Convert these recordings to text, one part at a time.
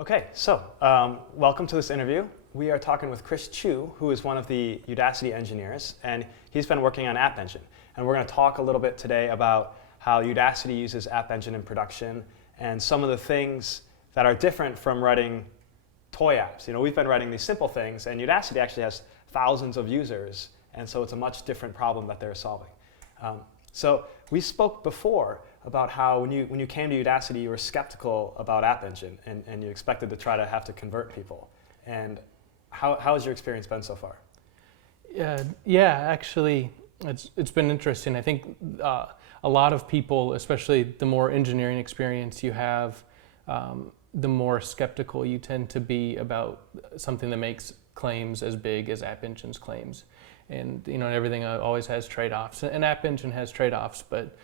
Okay, so welcome to this interview. We are talking with Chris Chu, who is one of the Udacity engineers, and he's been working on App Engine. And we're going to talk a little bit today about how Udacity uses App Engine in production and some of the things that are different from writing toy apps. You know, we've been writing these simple things, and Udacity actually has thousands of users, and so it's a much different problem that they're solving. So we spoke before about how when you came to Udacity, you were skeptical about App Engine, and you expected to try to have to convert people. And how has your experience been so far? Yeah, actually, it's been interesting. I think a lot of people, especially the more engineering experience you have, the more skeptical you tend to be about something that makes claims as big as App Engine's claims. And everything always has trade-offs, and App Engine has trade-offs, but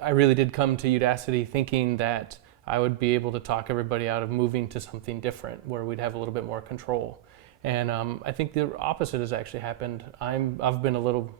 I really did come to Udacity thinking that I would be able to talk everybody out of moving to something different where we'd have a little bit more control. And I think the opposite has actually happened. I've been a little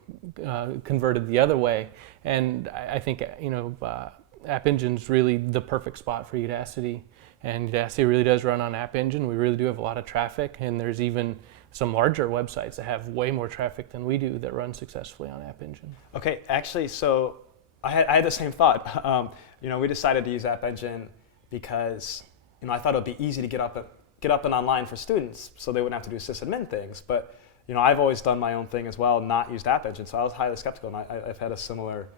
converted the other way, and I think App Engine's really the perfect spot for Udacity, and Udacity really does run on App Engine. We really do have a lot of traffic, and there's even some larger websites that have way more traffic than we do that run successfully on App Engine. Okay, actually, so I had the same thought. We decided to use App Engine because I thought it would be easy to get up and online for students, so they wouldn't have to do sysadmin things. But I've always done my own thing as well, not used App Engine, so I was highly skeptical, and I've had a similar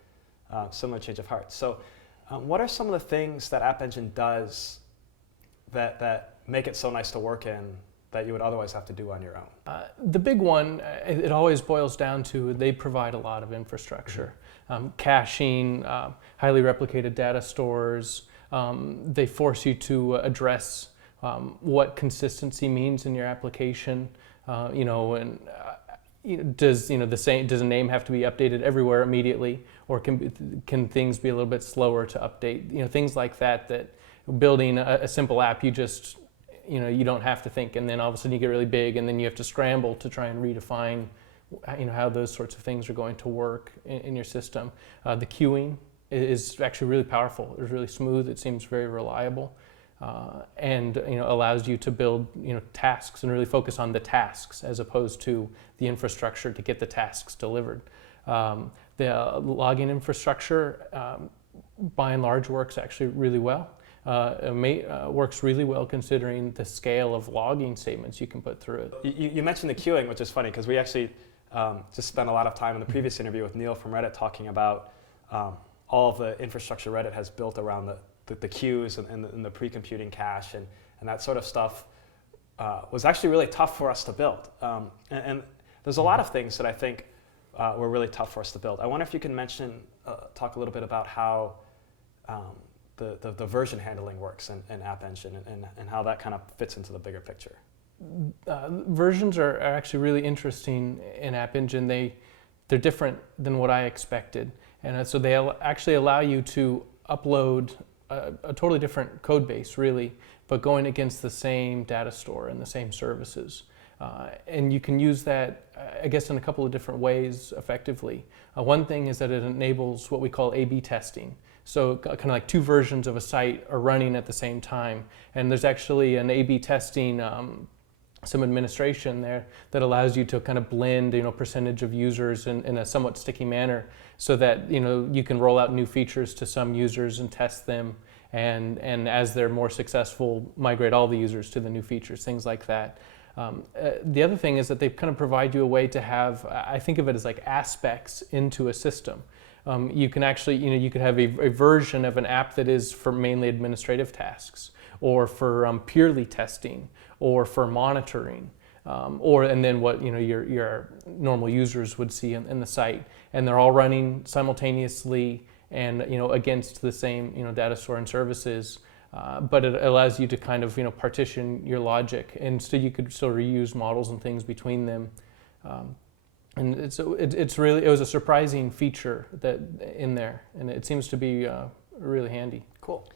change of heart. So, what are some of the things that App Engine does that make it so nice to work in that you would otherwise have to do on your own? The big one, it always boils down to they provide a lot of infrastructure. Caching, highly replicated data stores. They force you to address what consistency means in your application. Does a name have to be updated everywhere immediately, or can things be a little bit slower to update? Things like that. That building a simple app, you don't have to think, and then all of a sudden you get really big, and then you have to scramble to try and redefine how those sorts of things are going to work in your system. The queuing is actually really powerful. It's really smooth. It seems very reliable, and allows you to build tasks and really focus on the tasks as opposed to the infrastructure to get the tasks delivered. The logging infrastructure, by and large, works actually really well. Works really well considering the scale of logging statements you can put through it. You mentioned the queuing, which is funny because we actually just spent a lot of time in the previous interview with Neil from Reddit talking about all of the infrastructure Reddit has built around the queues and the pre-computing cache and that sort of stuff was actually really tough for us to build. And there's a lot of things that I think were really tough for us to build. I wonder if you can talk a little bit about how the version handling works in App Engine and how that kind of fits into the bigger picture. Versions are actually really interesting in App Engine. They're different than what I expected, and so they actually allow you to upload a totally different code base, really, but going against the same data store and the same services. And you can use that, I guess, in a couple of different ways effectively. One thing is that it enables what we call A/B testing. So kind of like two versions of a site are running at the same time. And there's actually an A/B testing, some administration there that allows you to kind of blend, percentage of users in a somewhat sticky manner so that, you can roll out new features to some users and test them. And as they're more successful, migrate all the users to the new features, things like that. The other thing is that they kind of provide you a way to have, I think of it as like aspects into a system. You can actually, you could have a version of an app that is for mainly administrative tasks, or for purely testing, or for monitoring, and then what your normal users would see in the site, and they're all running simultaneously and against the same data store and services. But it allows you to kind of partition your logic, and so you could still reuse models and things between them. And it was a surprising feature in there, and it seems to be really handy. Cool.